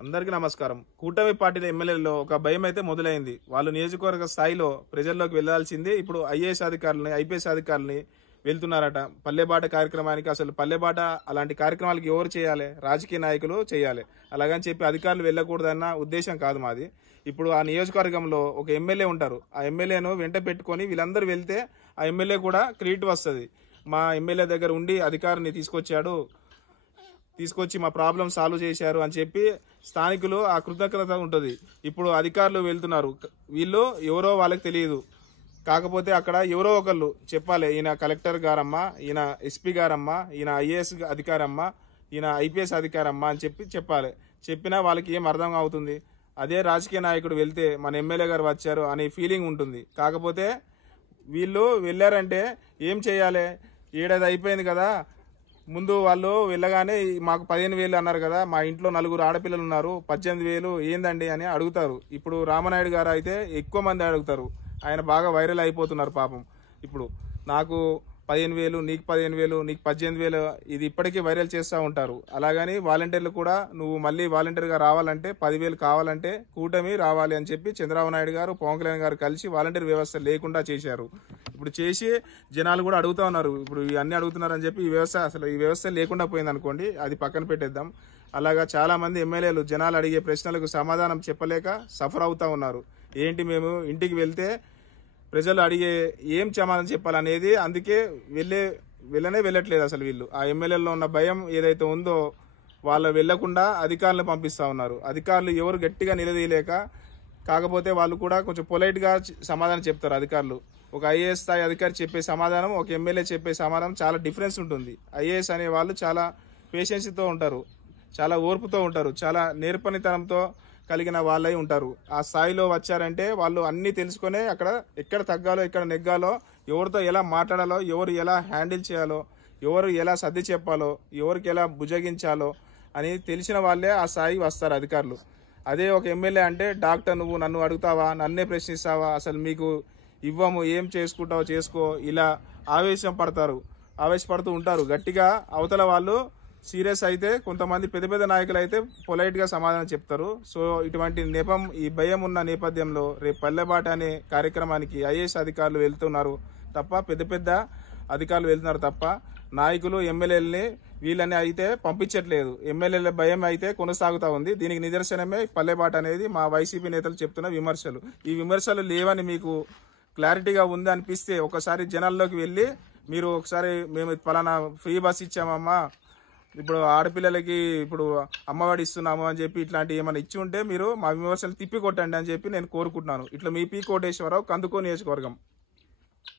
అందరికీ నమస్కారం. కూటమి పార్టీల ఎమ్మెల్యేల్లో ఒక భయం అయితే మొదలైంది. వాళ్ళు నియోజకవర్గ స్థాయిలో ప్రజల్లోకి వెళ్లాల్సింది ఇప్పుడు ఐఏఎస్ అధికారులని, ఐపీఎస్ అధికారులని వెళ్తున్నారట. పల్లెబాట కార్యక్రమానికి అసలు పల్లెబాట అలాంటి కార్యక్రమాలకు ఎవరు చేయాలి? రాజకీయ నాయకులు చేయాలి. అలాగని చెప్పి అధికారులు వెళ్ళకూడదన్న ఉద్దేశం కాదు మాది. ఇప్పుడు ఆ నియోజకవర్గంలో ఒక ఎమ్మెల్యే ఉంటారు. ఆ ఎమ్మెల్యేను వెంట పెట్టుకొని వీళ్ళందరూ వెళ్తే ఆ ఎమ్మెల్యే కూడా క్రెడిట్ వస్తుంది. మా ఎమ్మెల్యే దగ్గర ఉండి అధికారిని తీసుకొచ్చి మా ప్రాబ్లం సాల్వ్ చేశారు అని చెప్పి స్థానికులు ఆ కృతజ్ఞత ఉంటుంది. ఇప్పుడు అధికారులు వెళ్తున్నారు. వీళ్ళు ఎవరో వాళ్ళకి తెలియదు. కాకపోతే అక్కడ ఎవరో ఒకళ్ళు చెప్పాలి, ఈయన కలెక్టర్ గారమ్మా, ఈయన ఎస్పీ గారమ్మా, ఈయన ఐఏఎస్ అధికారమ్మా, ఈయన ఐపీఎస్ అధికారమ్మా అని చెప్పాలి. చెప్పినా వాళ్ళకి ఏం అర్థం అవుతుంది? అదే రాజకీయ నాయకుడు వెళ్తే మన ఎమ్మెల్యే గారు వచ్చారు అనే ఫీలింగ్ ఉంటుంది. కాకపోతే వీళ్ళు వెళ్ళారంటే ఏం చేయాలి? ఏడాది అయిపోయింది కదా, ముందు వాళ్ళు వెళ్ళగానే మాకు 15,000 అన్నారు కదా, మా ఇంట్లో 4 ఆడపిల్లలు ఉన్నారు, 18,000 ఏందండి అని అడుగుతారు. ఇప్పుడు రామనాయుడు గారు అయితే ఎక్కువ మంది అడుగుతారు. ఆయన బాగా వైరల్ అయిపోతున్నారు పాపం. ఇప్పుడు నాకు 15,000, నీకు 15,000, నీకు 18,000 ఇది ఇప్పటికీ వైరల్ చేస్తూ ఉంటారు. అలాగని వాలంటీర్లు కూడా నువ్వు మళ్ళీ వాలంటీర్గా రావాలంటే 10,000 కావాలంటే కూటమి రావాలి అని చెప్పి చంద్రబాబు నాయుడు గారు, పవన్ కళ్యాణ్ గారు కలిసి వాలంటీర్ వ్యవస్థ లేకుండా చేశారు. ఇప్పుడు చేసి జనాలు కూడా అడుగుతా ఉన్నారు. ఇప్పుడు ఇవన్నీ అడుగుతున్నారు అని చెప్పి ఈ వ్యవస్థ లేకుండా పోయింది అనుకోండి, అది పక్కన పెట్టేద్దాం. అలాగా చాలా మంది ఎమ్మెల్యేలు జనాలు అడిగే ప్రశ్నలకు సమాధానం చెప్పలేక సఫర్ అవుతా ఉన్నారు. ఏంటి మేము ఇంటికి వెళ్తే ప్రజలు అడిగే ఏం సమాధానం చెప్పాలనేది, అందుకే వెళ్ళట్లేదు అసలు వీళ్ళు. ఆ ఎమ్మెల్యేలో ఉన్న భయం ఏదైతే ఉందో వాళ్ళు వెళ్లకుండా అధికారులను పంపిస్తా ఉన్నారు. అధికారులు ఎవరు గట్టిగా నిలదీయలేక, కాకపోతే వాళ్ళు కూడా కొంచెం పొలైట్గా సమాధానం చెప్తారు అధికారులు. ఒక ఐఏఎస్ స్థాయి అధికారి చెప్పే సమాధానం, ఒక ఎమ్మెల్యే చెప్పే సమాధానం చాలా డిఫరెన్స్ ఉంటుంది. ఐఏఎస్ అనే వాళ్ళు చాలా పేషెన్స్తో ఉంటారు, చాలా ఓర్పుతో ఉంటారు, చాలా నేర్పనితనంతో కలిగిన వాళ్ళై ఉంటారు. ఆ స్థాయిలో వచ్చారంటే వాళ్ళు అన్నీ తెలుసుకునే అక్కడ ఎక్కడ తగ్గాలో, ఎక్కడ నెగ్గాలో, ఎవరితో ఎలా మాట్లాడాలో, ఎవరు ఎలా హ్యాండిల్ చేయాలో, ఎవరు ఎలా సర్ది చెప్పాలో, ఎవరికి ఎలా భుజగించాలో అని తెలిసిన వాళ్ళే ఆ స్థాయికి వస్తారు అధికారులు. అదే ఒక ఎమ్మెల్యే అంటే, డాక్టర్ నువ్వు నన్ను అడుగుతావా, నన్నే ప్రశ్నిస్తావా, అసలు మీకు ఇవ్వము, ఏం చేసుకుంటావో చేసుకో, ఇలా ఆవేశపడుతూ ఉంటారు. గట్టిగా అవతల వాళ్ళు సీరియస్ అయితే, కొంతమంది పెద్ద పెద్ద నాయకులు అయితే పొలైట్గా సమాధానం చెప్తారు. సో ఇటువంటి ఈ భయం ఉన్న నేపథ్యంలో రేపు పల్లెబాట అనే కార్యక్రమానికి ఐఏఎస్ అధికారులు వెళ్తున్నారు తప్ప, పెద్ద అధికారులు వెళ్తున్నారు తప్ప నాయకులు ఎమ్మెల్యేలని వీళ్ళని అయితే పంపించట్లేదు. ఎమ్మెల్యేల భయం అయితే కొనసాగుతూ ఉంది. దీనికి నిదర్శనమే పల్లెబాట అనేది మా వైసీపీ నేతలు చెప్తున్న విమర్శలు. ఈ విమర్శలు లేవని మీకు క్లారిటీగా ఉంది అనిపిస్తే ఒకసారి జనాల్లోకి వెళ్ళి మీరు ఒకసారి మేము పలానా ఫ్రీ బస్ ఇచ్చామమ్మా, ఇప్పుడు ఆడపిల్లలకి ఇప్పుడు అమ్మఒడి ఇస్తున్నాము అని చెప్పి ఇట్లాంటి ఏమైనా ఇచ్చి ఉంటే మీరు మా విమర్శలు తిప్పి కొట్టండి అని చెప్పి నేను కోరుకుంటున్నాను. ఇట్లా మీ పి కోటేశ్వరరావు, కందుకూరు నియోజకవర్గం.